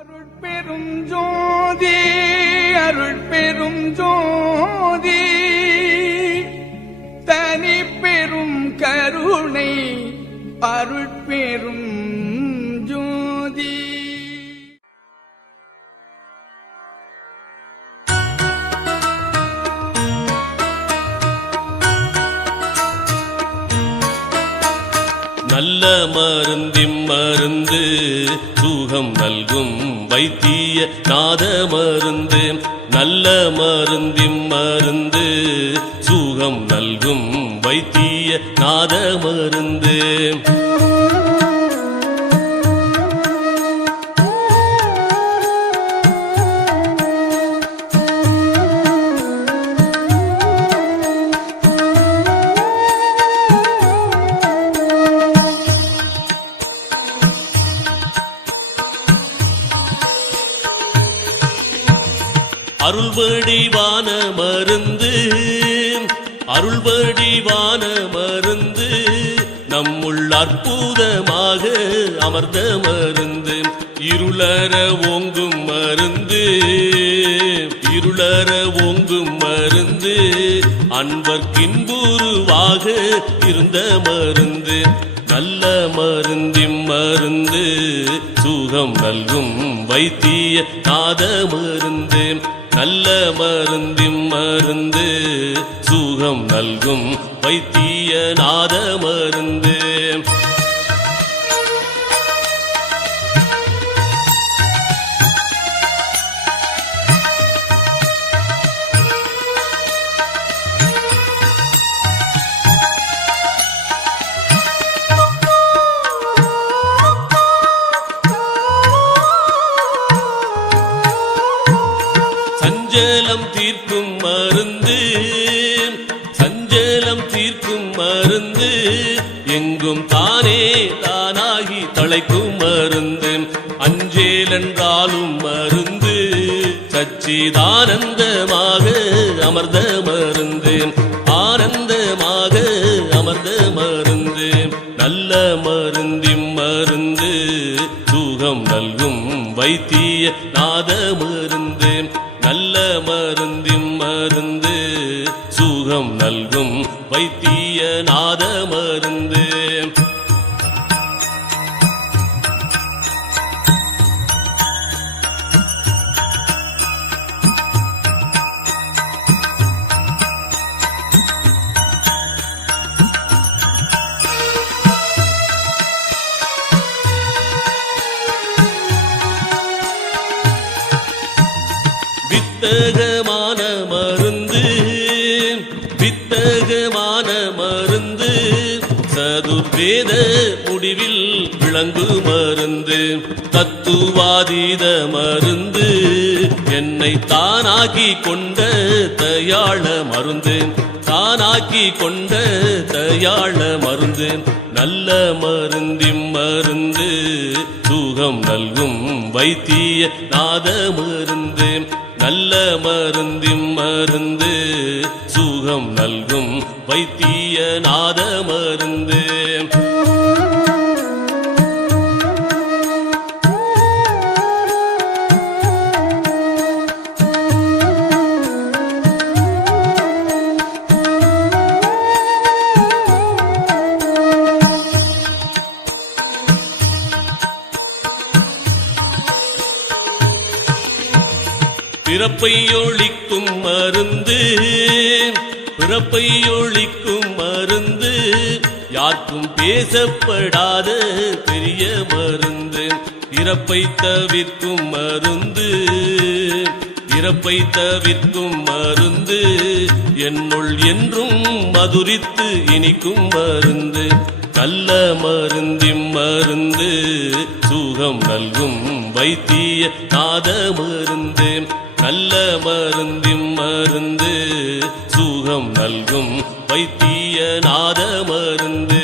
அருட்பெரும் ஜோதி அருட்பெரும் ஜோதி தனி பெரும் கருணை அருட்பெரும் ஜோதி. நல்ல மருந்திம் மருந்து சுகம் நல்கும் வைத்திய நாத மருந்து. நல்ல மருந்திம் மருந்து சுகம் நல்கும் வைத்திய நாத மருந்து. அருள்வடிவான மருந்து அருள்வடிவான மருந்து நம்முள் அற்புதமாக அமர்ந்த மருந்து. இருளற ஓங்கும் மருந்து இருளற ஓங்கும் மருந்து அன்பர்க்கின்புருவாக இருந்த மருந்து. நல்ல மருந்திம் மருந்து சுகம் நல்கும் வைத்திய நாத மருந்து. நல்ல மருந்திம் மருந்து சுகம் நல்கும் வைத்திய நாத மருந்து. சஞ்சலம் தீர்க்கும் மருந்து சஞ்சலம் தீர்க்கும் மருந்து எங்கும் தானே தானாகி தழைக்கும் மருந்து. அஞ்சேல் என்றாலும் மருந்து சச்சிதானந்தமாக அமர்ந்த மருந்து. ஆனந்தமாக அமர்ந்த மருந்து. நல்ல மருந்திம் மருந்து சுகம் நல்கும் வைத்திய நாத மருந்து. நல்ல மருந்திம் மருந்து சுகம் நல்கும் வைத்திய நாத மருந்து. வித்தகமான மருந்து வித்தகமான மருந்து சதுர்வேத முடிவில் விளங்கு மருந்து. தத்துவாதீத மருந்து என்னை தானாக்கி கொண்ட தயாள மருந்து. தானாக்கி கொண்ட தயாள மருந்து. நல்ல மருந்திம் மருந்து சுகம் நல்கும் வைத்திய நாத மருந்து. நல்ல மருந்திம் மருந்து சுகம் நல்கும் வைத்திய நாத மருந்து. பிறப்பை ஒழிக்கும் மருந்து பிறப்பை ஒழிக்கும் மருந்து யாருக்கும் பேசப்படாத பெரிய மருந்து. இறப்பை தவிர்க்கும் மருந்து இறப்பை தவிர்க்கும் மருந்து என்னுள் என்றும் மதுரித்து இனிக்கும் மருந்து. நல்ல மருந்திம் மருந்து சுகம் நல்கும் வைத்திய நாத மருந்து. நல்ல மருந்திம் மருந்து சுகம் நல்கும் வைத்திய நாத மருந்து.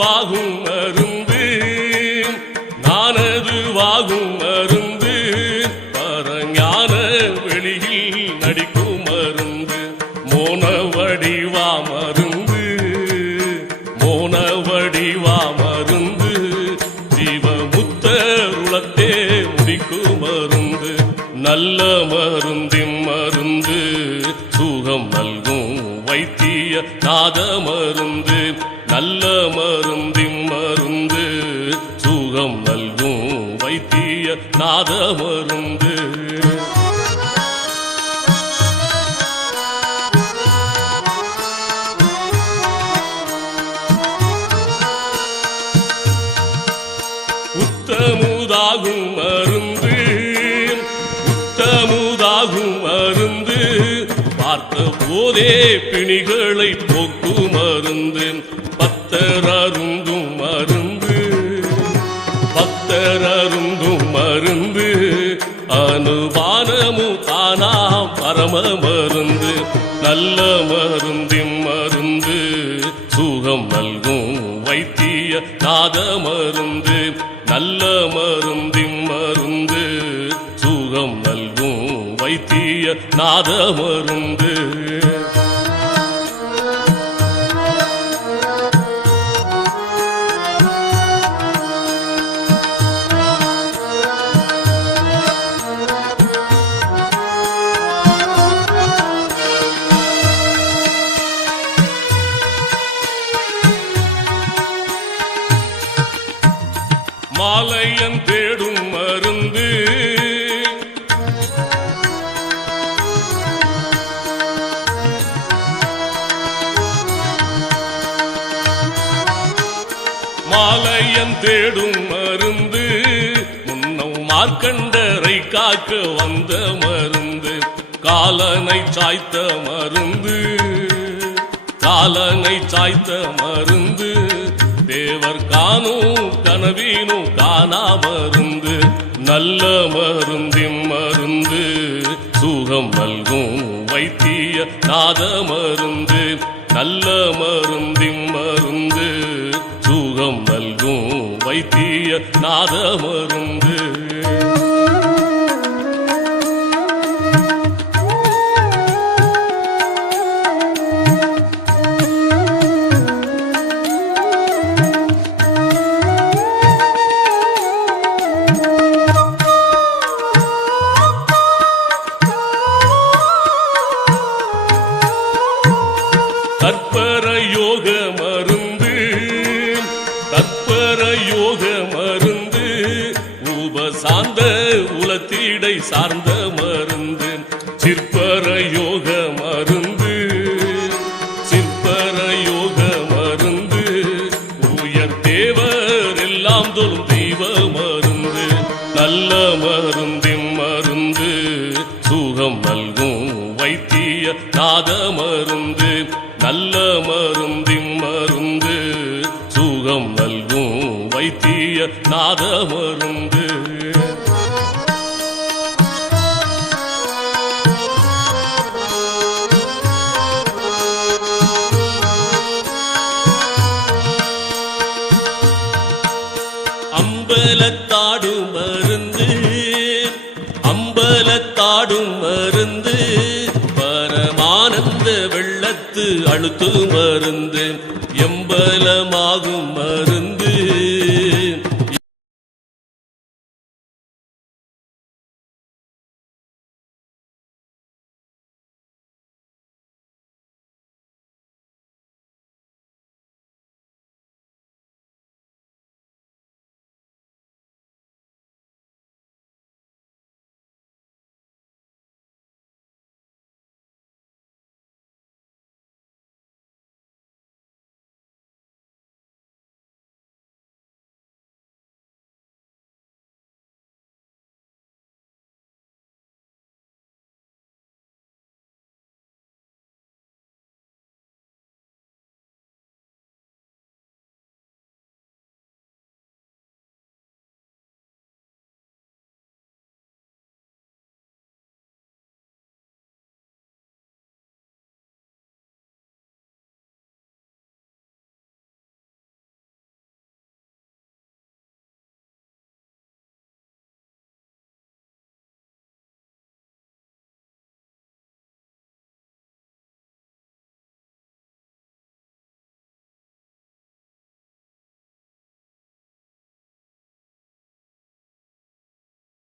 வாகும் மருந்து நானது வாகும் மருந்து பரஞான வெளியில் நடிக்கும் மருந்து மோன வடிவா மருந்து மோன வடிவா மருந்து ஜீவமுத்தருளத்தே முடிக்கும் மருந்து நல்ல மருந்தின் மருந்து சுகம் நல்கும் வைத்திய நாத மருந்து நல்ல மருந்தின் மருந்து சுகம் நல்கும் வைத்திய நாத மருந்து உத்தமுதாகும் மருந்து உத்தமுதாகும் மருந்து பார்த்த போதே பிணிகளை போக்கும் மருந்து பத்தர் அருந்தும் மருந்து பக்தர் அருந்தும் மருந்து அனுபானமு தானா பரம மருந்து நல்ல மருந்தின் மருந்து சுகம் நல்கும் வைத்திய நாத மருந்து நல்ல மருந்தின் மருந்து சுகம் நல்கும் வைத்திய நாத மருந்து மாலையன் தேடும் மருந்து மாலையன் தேடும் மருந்து முன்னம் மார்க்கண்டரை காக்க வந்த மருந்து காலனை சாய்த்த மருந்து காலனை சாய்த்த மருந்து தேவர் காணும் கனவீனும் காணா மருந்து நல்ல மருந்தின் மருந்து சுகம் நல்கும் வைத்திய நாத மருந்து நல்ல மருந்தின் மருந்து சுகம் நல்கும் வைத்திய நாத மருந்து தற்பர யோக மருந்து தற்பர யோக மருந்து உபசாந்த உலத்தீடை சார்ந்த மருந்து சிற்பர யோக மருந்து சிற்பர யோக மருந்து உயர் தேவர் எல்லாம் தொழும் தெய்வ மருந்து நல்ல மருந்தின் மருந்து சுகம் நல்கும் வைத்திய நாத மருந்து நல்ல மருந்தின் மருந்து சுகம் நல்கும் வைத்திய நாத மருந்து அம்பலத்தாடும் மருந்து அம்பலத்தாடும் மருந்து பரமானந்த வெள்ளத்து அழுத்து மருந்து எம்பலமாகும் மருந்து